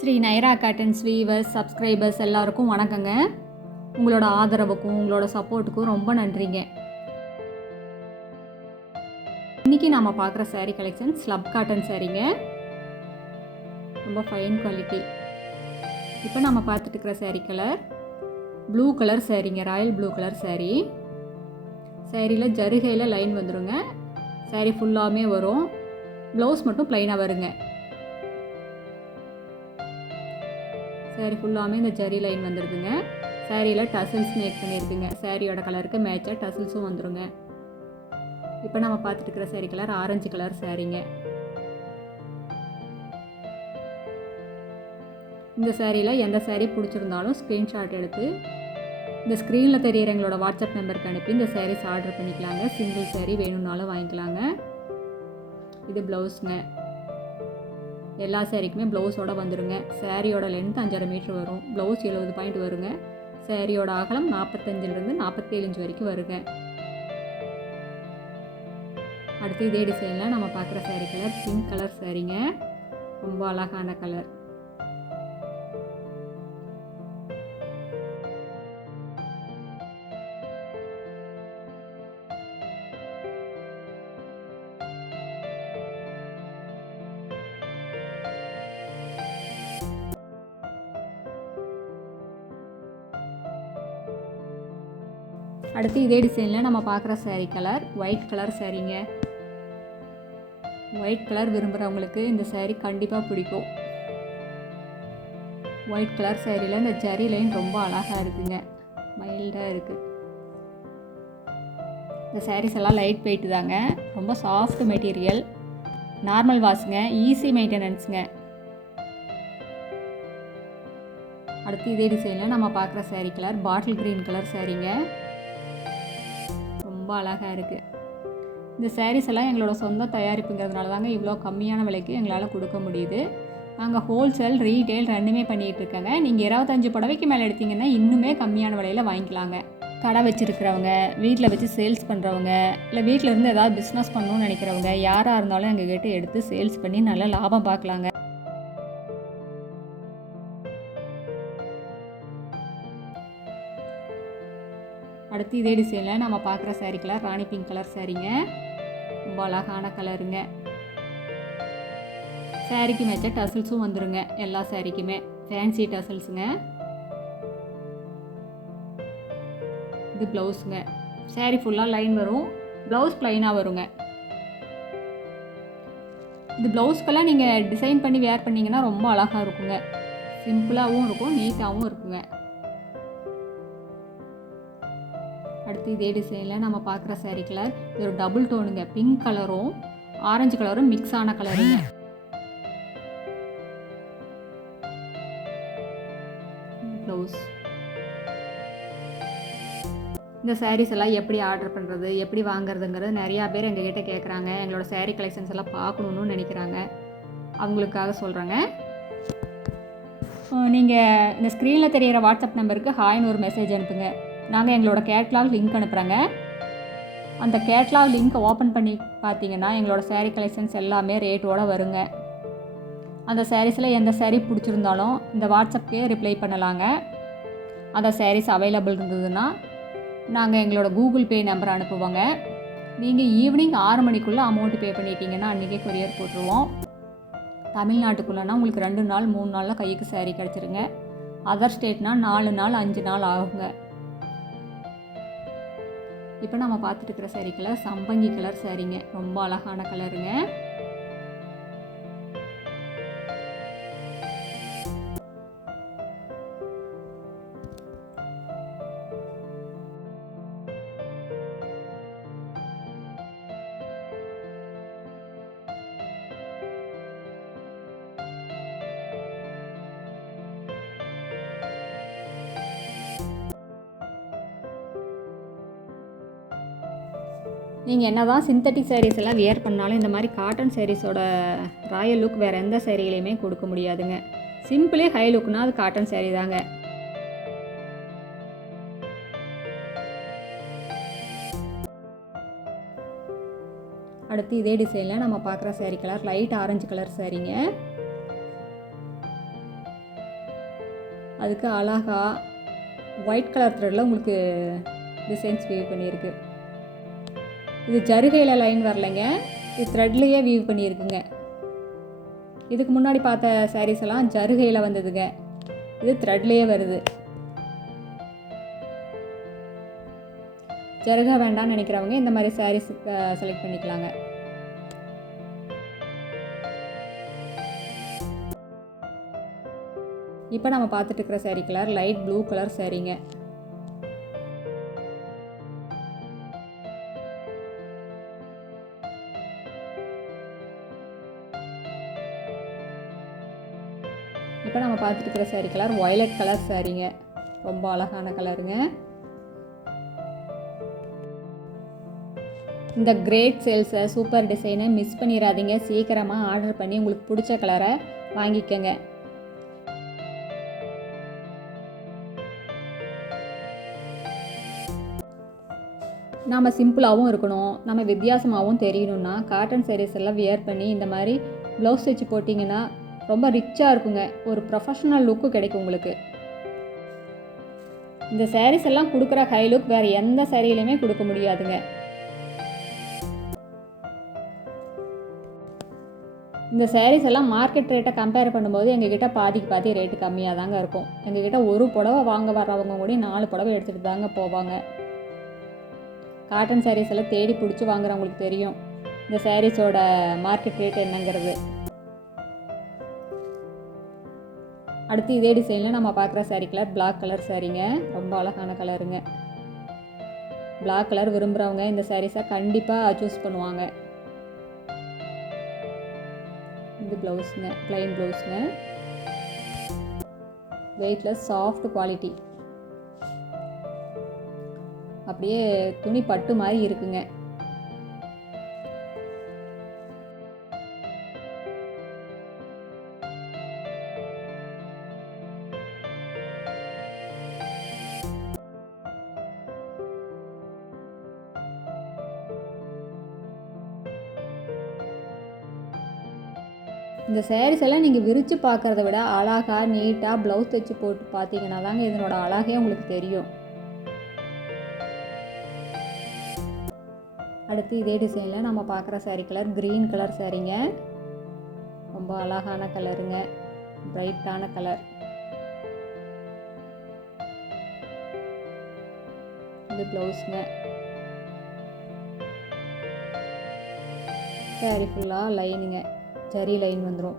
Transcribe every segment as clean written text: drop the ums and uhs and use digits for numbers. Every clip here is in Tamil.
Sri Naira cottons weavers subscribers எல்லாருக்கும் வணக்கங்க. உங்களோட ஆதரவுக்கும் உங்களோட சப்போர்ட்டுக்கும் ரொம்ப நன்றிங்க. இன்றைக்கி நாம் பார்க்குற சாரீ கலெக்ஷன் ஸ்லப் காட்டன் சாரீங்க. ரொம்ப ஃபைன் குவாலிட்டி. இப்போ நம்ம பார்த்துட்டு இருக்கிற சாரீ கலர் ப்ளூ கலர் சாரீங்க. Royal blue colour sari. சாரியில் ஜருகையில் லைன் வந்துடுங்க. சாரீ ஃபுல்லாமே வரும். ப்ளவுஸ் மட்டும் ப்ளைனாக வருங்க. சாரீ ஃபுல்லாமே இந்த ஜரி லைன் வந்துடுதுங்க. சாரியில் டசில்ஸ் மேக் பண்ணியிருக்குங்க. சாரியோட கலருக்கு மேட்சாக டசில்ஸும் வந்துடுங்க. இப்போ நம்ம பார்த்துட்டு இருக்கிற சாரீ கலர் ஆரஞ்சு கலர் சாரீங்க. இந்த சாரியில் எந்த சாரீ பிடிச்சிருந்தாலும் ஸ்க்ரீன்ஷாட் எடுத்து இந்த ஸ்க்ரீனில் தெரியிற எங்களோட வாட்ஸ்அப் நம்பருக்கு அனுப்பி இந்த சாரீஸ் ஆர்டர் பண்ணிக்கலாங்க. சிங்கிள் சாரீ வேணும்னாலும் வாங்கிக்கலாங்க. இது ப்ளவுஸுங்க. எல்லா சாரீக்குமே ப்ளவுஸோடு வந்துடுங்க. சாரியோட லென்த் 5.5 மீட்டர் வரும். ப்ளவுஸ் 70 பாயிண்ட் வருங்க. சாரியோட அகலம் 45லேருந்து 47 இன்ச் வரைக்கும் வருங்க. அடுத்து இதே டிசைனில் நம்ம பார்க்குற சாரீ கலர் பிங்க் கலர் சாரீங்க. ரொம்ப அழகான கலர். அடுத்து இதே டிசைனில் நம்ம பார்க்குற சாரீ கலர் ஒயிட் கலர் சாரீங்க. ஒயிட் கலர் விரும்புகிறவங்களுக்கு இந்த சாரீ கண்டிப்பாக பிடிக்கும். ஒயிட் கலர் சாரியில் இந்த ஜரி லைன் ரொம்ப அழகாக இருக்குங்க. மைல்டாக இருக்குது. இந்த சாரீஸ் எல்லாம் லைட் வெயிட் தாங்க. ரொம்ப சாஃப்ட் மெட்டீரியல். நார்மல் வாஷுங்க. ஈஸி மெயின்டெனன்ஸுங்க. அடுத்து இதே டிசைனில் நம்ம பார்க்குற sari colour bottle green colour சாரீங்க. ரொம்ப அழகாக இருக்குது. இந்த சாரீஸ் எல்லாம் எங்களோட சொந்த தயாரிப்புங்கிறதுனால தாங்க இவ்வளோ கம்மியான விலைக்கு எங்களால் கொடுக்க முடியுது. நாங்கள் ஹோல்சேல் ரீட்டெயில் ரெண்டுமே பண்ணிகிட்டு இருக்கோங்க. நீங்கள் 25 புடவைக்கு மேலே எடுத்திங்கன்னா இன்னுமே கம்மியான விலையில் வாங்கிக்கலாங்க. கடை வச்சுருக்கிறவங்க, வீட்டில் வச்சு சேல்ஸ் பண்ணுறவங்க, இல்லை வீட்டில் இருந்து ஏதாவது பிஸ்னஸ் பண்ணணும்னு நினைக்கிறவங்க யாராக இருந்தாலும் எங்ககிட்ட எடுத்து சேல்ஸ் பண்ணி நல்ல லாபம் பார்க்கலாங்க. அடுத்து இதே டிசைனில் நம்ம பார்க்குற சாரீ கலர் ராணி பிங்க் கலர் சாரீங்க. ரொம்ப அழகான கலருங்க. சாரீக்கு மேட்சாக டசில்ஸும் வந்துடுங்க. எல்லா சாரீக்குமே ஃபேன்சி டசில்ஸுங்க. இது ப்ளவுஸுங்க. சாரீ ஃபுல்லாக லைன் வரும். ப்ளவுஸ் ப்ளைனாக வருங்க. இது ப்ளவுஸ்க்கெல்லாம் நீங்கள் டிசைன் பண்ணி வேர் பண்ணிங்கன்னா ரொம்ப அழகாக இருக்குங்க. சிம்பிளாகவும் இருக்கும், நீட்டாகவும் இருக்குங்க. அடுத்து இதே டிசைனில் நம்ம பார்க்குற சாரீ கலர் இது ஒரு டபுள் டோனுங்க. பிங்க் கலரும் ஆரஞ்சு கலரும் மிக்ஸ் ஆன கலருங்க. ப்ளவுஸ். இந்த சாரீஸ் எல்லாம் எப்படி ஆர்டர் பண்ணுறது, எப்படி வாங்குறதுங்கிறது நிறையா பேர் எங்ககிட்ட கேட்குறாங்க. எங்களோட சாரீ கலெக்ஷன்ஸ் எல்லாம் பார்க்கணுன்னு நினைக்கிறாங்க. அவங்களுக்காக சொல்கிறேங்க. நீங்கள் இந்த ஸ்க்ரீனில் தெரிகிற வாட்ஸ்அப் நம்பருக்கு ஹாய்னு ஒரு மெசேஜ் அனுப்புங்க. நாங்கள் எங்களோட கேட்லாக் லிங்க் அனுப்புகிறோங்க. அந்த கேட்லாக் லிங்க்கை ஓப்பன் பண்ணி பார்த்தீங்கன்னா எங்களோட சாரீ கலெக்ஷன்ஸ் எல்லாமே ரேட்டோடு வருங்க. அந்த சாரீஸில் எந்த சாரீ பிடிச்சிருந்தாலும் இந்த வாட்ஸ்அப்கே ரிப்ளை பண்ணலாங்க. அந்த சாரீஸ் அவைலபிள் இருந்ததுன்னா நாங்கள் எங்களோட கூகுள் பே நம்பர் அனுப்புவோங்க. நீங்கள் ஈவினிங் 6 மணிக்குள்ளே அமௌண்ட்டு பே பண்ணிட்டீங்கன்னா அன்றைக்கே கொரியர் போட்டுருவோம். தமிழ்நாட்டுக்குள்ளேனா உங்களுக்கு 2 நாள் 3 நாளில் கைக்கு சாரீ கிடச்சிருங்க. அதர் ஸ்டேட்னால் 4 நாள் 5 நாள் ஆகுங்க. இப்போ நம்ம பார்த்துட்டு இருக்கிற சாரீ கலர் சம்பங்கி கலர் சாரீங்க. ரொம்ப அழகான கலருங்க. நீங்கள் என்ன தான் சிந்தட்டிக் சாரீஸ் எல்லாம் வியர் பண்ணாலும் இந்த மாதிரி காட்டன் சாரீஸோட ராயல் லுக் வேறு எந்த சாரீலையுமே கொடுக்க முடியாதுங்க. சிம்பிளே ஹை லுக்னால் அது காட்டன் சாரீ தாங்க. அடுத்து இதே டிசைனில் நம்ம பார்க்குற sari colour light orange colour சாரீங்க. அதுக்கு அழகாக ஒயிட் கலர் த்ரெட்டில் உங்களுக்கு டிசைன்ஸ் வீவ் பண்ணியிருக்கு. இது ஜருகையில் லைன் வரலைங்க, இது த்ரெட்லேயே வீவ் பண்ணியிருக்குங்க. இதுக்கு முன்னாடி பார்த்த சாரீஸ் எல்லாம் ஜருகையில் வந்ததுங்க, இது த்ரெட்லேயே வருது. ஜருகை வேண்டாம்னு நினைக்கிறவங்க இந்த மாதிரி சாரீஸ் செலக்ட் பண்ணிக்கலாங்க. இப்போ நம்ம பார்த்துட்டு இருக்கிற sari colour light blue colour சாரீங்க. இப்போ நம்ம பார்த்துட்டு இருக்கிற சாரீ கலர் வயலட் கலர் சாரீங்க. ரொம்ப அழகான கலருங்க. இந்த கிரேட் சேல்ஸை சூப்பர் டிசைனை மிஸ் பண்ணிடாதீங்க. சீக்கிரமாக ஆர்டர் பண்ணி உங்களுக்கு பிடிச்ச கலரை வாங்கிக்கோங்க. நம்ம சிம்பிளாகவும் இருக்கணும், நம்ம வித்தியாசமாகவும் தெரியணும்னா காட்டன் சாரீஸ் எல்லாம் வியர் பண்ணி இந்த மாதிரி ப்ளவுஸ் வச்சு போட்டிங்கன்னா ரொம்ப ரிச்சாக இருக்குங்க. ஒரு ப்ரொஃபஷ்னல் லுக்கு கிடைக்கும் உங்களுக்கு. இந்த சாரீஸ் எல்லாம் கொடுக்குற ஹை லுக் வேறு எந்த சாரியிலையுமே கொடுக்க முடியாதுங்க. இந்த சாரீஸ் எல்லாம் மார்க்கெட் ரேட்டை கம்பேர் பண்ணும்போது எங்ககிட்ட பாதிக்கு பாதி ரேட்டு கம்மியாக தாங்க இருக்கும். எங்ககிட்ட ஒரு புடவை வாங்க வர்றவங்க கூட 4 புடவை எடுத்துகிட்டு தாங்க போவாங்க. காட்டன் சாரீஸ் எல்லாம் தேடி பிடிச்சி வாங்குறவங்களுக்கு தெரியும் இந்த சாரீஸோட மார்க்கெட் ரேட் என்னங்கிறது. அடுத்து இதே டிசைனில் நம்ம பார்க்குற சாரீ கலர் பிளாக் கலர் சாரீங்க. ரொம்ப அழகான கலருங்க. பிளாக் கலர் விரும்புகிறவங்க இந்த சாரீஸை கண்டிப்பாக சூஸ் பண்ணுவாங்க. இது ப்ளவுஸுங்க, ப்ளைன் ப்ளவுஸுங்க. வெயிட்லெஸ் சாஃப்ட் குவாலிட்டி, அப்படியே துணி பட்டு மாதிரி இருக்குங்க. இந்த சாரீஸ் எல்லாம் நீங்கள் விரித்து பார்க்குறத விட அழகாக நீட்டாக ப்ளவுஸ் தைச்சு போட்டு பார்த்தீங்கன்னா தாங்க இதனோட அழகே உங்களுக்கு தெரியும். அடுத்து இதே டிசைனில் நம்ம பார்க்குற சாரீ கலர் க்ரீன் கலர் சாரீங்க. ரொம்ப அழகான கலருங்க, பிரைட்டான கலர். இது ப்ளவுஸுங்க. சாரீ ஃபுல்லாக லைனுங்க, ஜரி லைன் வந்துடும்.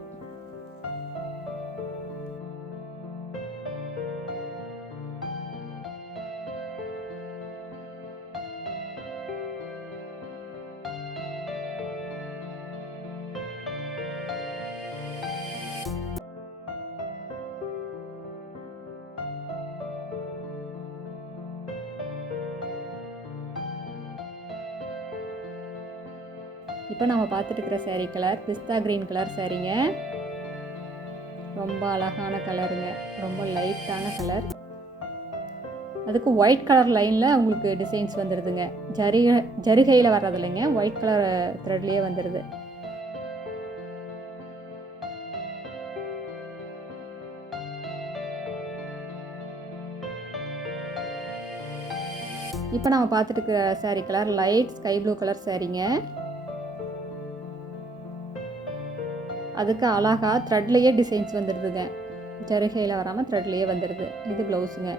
இப்போ நம்ம பார்த்துட்டு இருக்கிற சாரீ கலர் பிஸ்தா க்ரீன் கலர் சாரீங்க. ரொம்ப அழகான கலருங்க, ரொம்ப லைட்டான கலர். அதுக்கு ஒயிட் கலர் லைனில் உங்களுக்கு டிசைன்ஸ் வந்துடுதுங்க. ஜரிகையில் வர்றது இல்லைங்க, ஒயிட் கலர் த்ரெட்லேயே வந்துடுது. இப்போ நம்ம பார்த்துட்டு இருக்கிற sari colour light sky blue colour சாரீங்க. அதுக்கு அழகாக த்ரெட்லேயே டிசைன்ஸ் வந்துடுதுங்க, ஜரிகையில் வராமல் த்ரெட்லேயே வந்துடுது. இது ப்ளவுஸுங்க.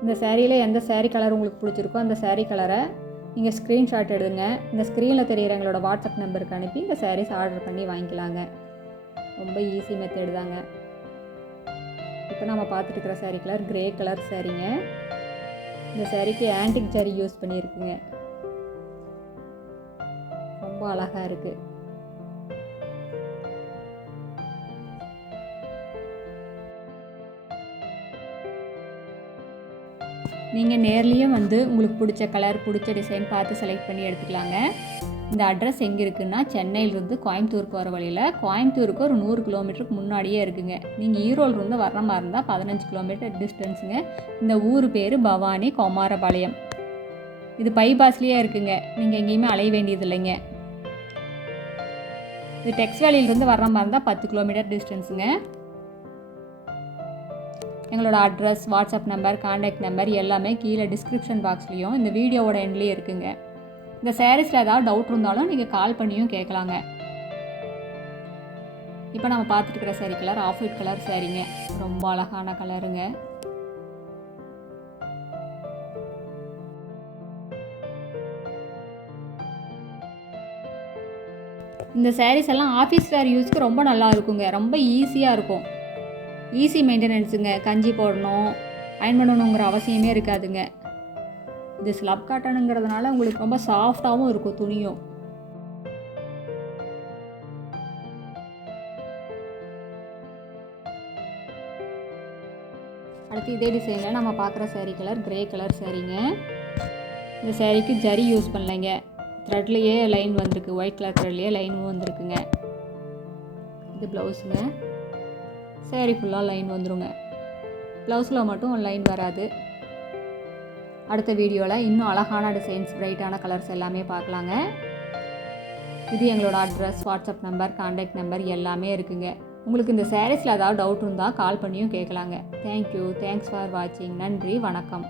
இந்த சாரியில் எந்த சாரீ கலர் உங்களுக்கு பிடிச்சிருக்கோ அந்த சாரீ கலரை நீங்கள் ஸ்க்ரீன்ஷாட் எடுங்க. இந்த ஸ்க்ரீனில் தெரிகிற எங்களோட வாட்ஸ்அப் நம்பருக்கு அனுப்பி இந்த சாரீஸ் ஆர்டர் பண்ணி வாங்கிக்கலாங்க. ரொம்ப ஈஸி மெத்தட் தாங்க. இப்போ நம்ம பார்த்துட்டு இருக்கிற சாரீ கலர் கிரே கலர் சாரீங்க. இந்த சாரீக்கு ஆன்டிக் ஜரி யூஸ் பண்ணியிருக்குங்க. ரொம்ப அழகாக இருக்குது. நீங்கள் நேர்லேயும் வந்து உங்களுக்கு பிடிச்ச கலர் பிடிச்ச டிசைன் பார்த்து செலக்ட் பண்ணி எடுத்துக்கலாங்க. இந்த அட்ரஸ் எங்கே இருக்குன்னா சென்னையிலிருந்து கோயம்புத்தூர் போகிற வழியில், கோயம்புத்தூருக்கு ஒரு 100 கிலோமீட்டருக்கு முன்னாடியே இருக்குங்க. நீங்கள் ஈரோடுலேருந்து வர்ற மாதிரி இருந்தால் 15 கிலோமீட்டர் டிஸ்டன்ஸுங்க. இந்த ஊர் பேர் பவானி குமாரபாளையம். இது பைபாஸ்லேயே இருக்குங்க, நீங்கள் எங்கேயுமே அலைய வேண்டியது இல்லைங்க. இது டெக்ஸ் வேலியிலிருந்து வர்ற மாதிரி இருந்தால் 10 கிலோமீட்டர் டிஸ்டன்ஸுங்க. எங்களோட address, WhatsApp number, contact number எல்லாமே கீழே டிஸ்கிரிப்ஷன் பாக்ஸ்லேயும் இந்த வீடியோவோட எண்ட்லேயும் இருக்குங்க. இந்த சாரீஸில் ஏதாவது டவுட் இருந்தாலும் நீங்கள் கால் பண்ணியும் கேட்கலாங்க. இப்போ நம்ம பார்த்துட்டு இருக்கிற sari colour off white colour சாரீங்க. ரொம்ப அழகான கலருங்க. இந்த சாரீஸ் எல்லாம் ஆஃபீஸ் வேர் யூஸ்க்கு ரொம்ப நல்லா இருக்குங்க. ரொம்ப ஈஸியாக இருக்கும். ஈஸி மெயின்டெனன்ஸுங்க. கஞ்சி போடணும், அயன் பண்ணணுங்கிற அவசியமே இருக்காதுங்க. இது ஸ்லப் காட்டனுங்கிறதுனால உங்களுக்கு ரொம்ப சாஃப்டாகவும் இருக்கும் துணியும். அடுத்து இதே டிசைனில் நம்ம பார்க்குற சாரீ கலர் கிரே கலர் சாரீங்க. இந்த சாரீக்கு ஜரி யூஸ் பண்ணலைங்க. த்ரெட்லேயே லைன் வந்திருக்கு. ஒயிட் கலர் த்ரெட்லேயே லைனும் வந்திருக்குங்க. இது ப்ளவுஸுங்க. சாரீ ஃபுல்லாக லைன் வந்துருங்க. ப்ளவுஸில் மட்டும் லைன் வராது. அடுத்த வீடியோவில் இன்னும் அழகான டிசைன்ஸ், பிரைட்டான கலர்ஸ் எல்லாமே பார்க்கலாங்க. இது எங்களோட address, WhatsApp number, contact number எல்லாமே இருக்குங்க. உங்களுக்கு இந்த சாரீஸில் ஏதாவது டவுட் இருந்தால் கால் பண்ணியும் கேட்கலாங்க. தேங்க்யூ. தேங்க்ஸ் ஃபார் வாட்சிங். நன்றி, வணக்கம்.